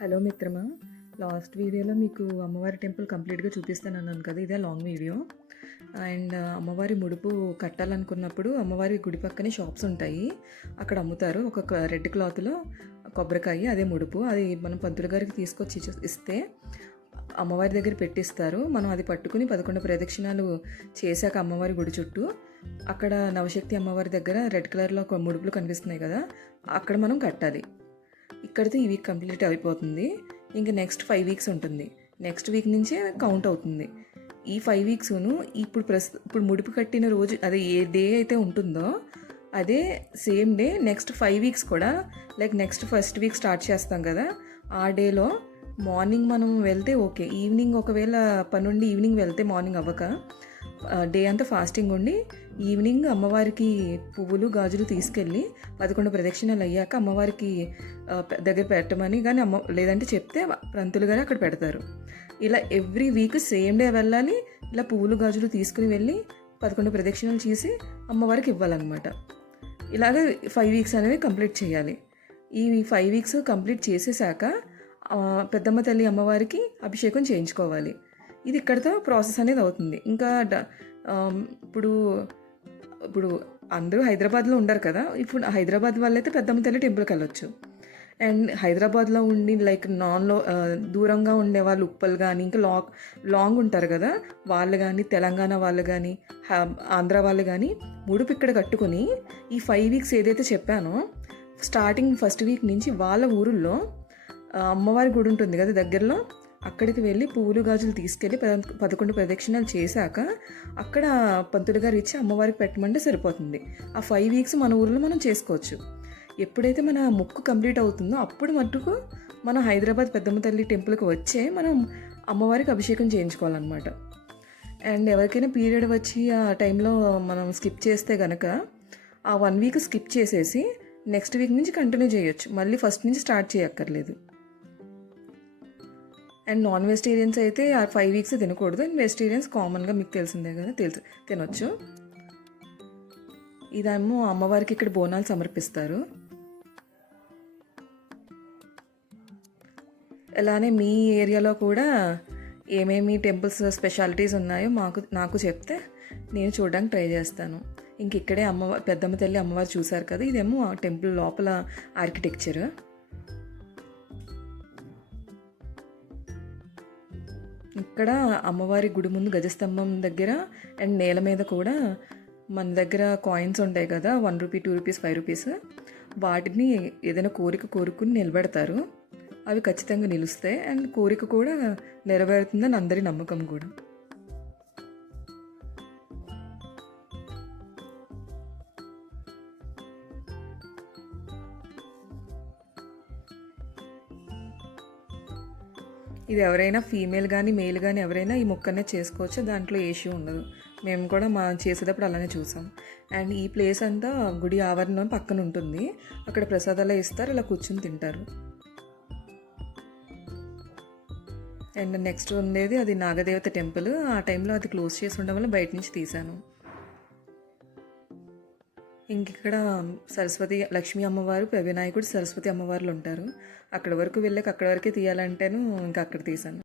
Hello మిత్రమా, last వీడియోలో మీకు అమ్మవారి టెంపుల్ కంప్లీట్గా చూపిస్తానన్నాను కదా. ఇదే లాంగ్ వీడియో. అండ్ అమ్మవారి ముడుపు కట్టాలనుకున్నప్పుడు అమ్మవారి గుడి పక్కనే షాప్స్ ఉంటాయి, అక్కడ అమ్ముతారు. ఒక రెడ్ క్లాత్లో కొబ్బరికాయ, అదే ముడుపు. అది మనం పంతులు గారికి తీసుకొచ్చి ఇస్తే అమ్మవారి దగ్గర పెట్టిస్తారు. మనం అది పట్టుకుని 11 ప్రదక్షిణాలు చేశాక అమ్మవారి గుడి చుట్టూ, అక్కడ నవశక్తి అమ్మవారి దగ్గర రెడ్ కలర్లో ఒక ముడుపులు కనిపిస్తున్నాయి కదా, అక్కడ మనం కట్టాలి. ఇక్కడితో ఈ వీక్ కంప్లీట్ అయిపోతుంది. ఇంకా నెక్స్ట్ 5 వీక్స్ ఉంటుంది. నెక్స్ట్ వీక్ నుంచే కౌంట్ అవుతుంది. ఈ 5 వీక్స్ను ఇప్పుడు ముడుపు కట్టిన రోజు, అదే ఏ డే అయితే ఉంటుందో అదే సేమ్ డే నెక్స్ట్ 5 వీక్స్ కూడా, like next first week start చేస్తాం కదా, ఆ డేలో మార్నింగ్ మనం వెళ్తే ఓకే. ఈవినింగ్ ఒకవేళ పనుండి ఈవినింగ్ వెళ్తే మార్నింగ్ అవ్వక డే అంతా ఫాస్టింగ్ ఉండి ఈవినింగ్ అమ్మవారికి పువ్వులు గాజులు తీసుకెళ్ళి 11 ప్రదక్షిణాలు అయ్యాక అమ్మవారికి దగ్గర పెట్టమని కానీ లేదంటే చెప్తే పంతులు గారు అక్కడ పెడతారు. ఇలా ఎవ్రీ వీక్ సేమ్ డే వెళ్ళాలి. ఇలా పువ్వులు గాజులు తీసుకుని వెళ్ళి 11 ప్రదక్షిణాలు చేసి అమ్మవారికి ఇవ్వాలన్నమాట. ఇలాగే 5 వీక్స్ అనేవి కంప్లీట్ చేయాలి. ఈ 5 వీక్స్ కంప్లీట్ చేసేసాక పెద్దమ్మ తల్లి అమ్మవారికి అభిషేకం చేయించుకోవాలి. ఇది ఇక్కడితో ప్రాసెస్ అనేది అవుతుంది. ఇంకా ఇప్పుడు అందరూ హైదరాబాద్లో ఉండరు కదా. ఇప్పుడు హైదరాబాద్ వాళ్ళైతే పెద్దమ్మ తల్లి టెంపుల్కి వెళ్ళొచ్చు. అండ్ హైదరాబాద్లో ఉండి లైక్ దూరంగా ఉండే వాళ్ళు, ఉప్పల్ కానీ ఇంకా లాంగ్ ఉంటారు కదా, వాళ్ళు కానీ, తెలంగాణ వాళ్ళు కానీ, ఆంధ్ర వాళ్ళు కానీ ముడుపు ఇక్కడ కట్టుకొని ఈ 5 వీక్స్ ఏదైతే చెప్పానో స్టార్టింగ్ ఫస్ట్ వీక్ నుంచి వాళ్ళ ఊరుల్లో అమ్మవారి గుడి ఉంటుంది కదా దగ్గరలో, అక్కడికి వెళ్ళి పువ్వులు గాజులు తీసుకెళ్ళి 11 ప్రదక్షిణాలు చేశాక అక్కడ పంతులు గారు ఇచ్చి అమ్మవారికి పెట్టమంటే సరిపోతుంది. ఆ 5 వీక్స్ మన ఊరిలో మనం చేసుకోవచ్చు. ఎప్పుడైతే మన మొక్కు కంప్లీట్ అవుతుందో అప్పుడు మట్టుకు మనం హైదరాబాద్ పెద్దమ్మ తల్లి టెంపుల్కి వచ్చే మనం అమ్మవారికి అభిషేకం చేయించుకోవాలన్నమాట. అండ్ ఎవరికైనా పీరియడ్ వచ్చి ఆ టైంలో మనం స్కిప్ చేస్తే కనుక ఆ 1 వీక్ స్కిప్ చేసేసి నెక్స్ట్ వీక్ నుంచి కంటిన్యూ చేయొచ్చు. మళ్ళీ ఫస్ట్ నుంచి స్టార్ట్ చేయక్కర్లేదు. అండ్ నాన్ వెజిటేరియన్స్ అయితే ఆ 5 వీక్స్ తినకూడదు. అండ్ వెజిటేరియన్స్ కామన్గా మీకు తెలిసిందే కదా, తినొచ్చు. ఇదేమో అమ్మవారికి ఇక్కడ బోనాలు సమర్పిస్తారు. అలానే మీ ఏరియాలో కూడా ఏమేమి టెంపుల్స్ స్పెషాలిటీస్ ఉన్నాయో నాకు చెప్తే నేను చూడడానికి ట్రై చేస్తాను. ఇంక ఇక్కడే పెద్దమ్మ తల్లి అమ్మవారు చూసారు కదా, ఇదేమో టెంపుల్ లోపల ఆర్కిటెక్చర్. ఇక్కడ అమ్మవారి గుడి ముందు గజస్తంభం దగ్గర అండ్ నేల మీద కూడా మన దగ్గర కాయిన్స్ ఉంటాయి కదా, 1 రూపీ, 2 రూపీస్, 5 రూపీస్, వాటిని ఏదైనా కోరిక కోరుకుని నిలబెడతారు. అవి ఖచ్చితంగా నిలుస్తాయి. అండ్ కోరిక కూడా నెరవేరుతుందని అందరి నమ్మకం కూడా. ఇది ఎవరైనా ఫీమేల్ కానీ మేల్ కానీ ఎవరైనా ఈ మొక్కనే చేసుకోవచ్చు, దాంట్లో ఏ ఇష్యూ ఉండదు. మేము కూడా చేసేటప్పుడు అలానే చూసాం. అండ్ ఈ ప్లేస్ అంతా గుడి ఆవరణం పక్కన ఉంటుంది. అక్కడ ప్రసాదాలు ఇస్తారు, ఇలా కూర్చుని తింటారు. అండ్ నెక్స్ట్ ఉండేది అది నాగదేవత టెంపుల్. ఆ టైంలో అది క్లోజ్ చేసి ఉండడం వల్ల బయట నుంచి తీశాను. ఇంకిక్కడ సరస్వతి, లక్ష్మీ అమ్మవారు, వినాయకుడు, సరస్వతి అమ్మవార్లు ఉంటారు. అక్కడ వరకు వెళ్ళాక అక్కడ వరకే తీయాలంటేను ఇంకా అక్కడ తీశాను.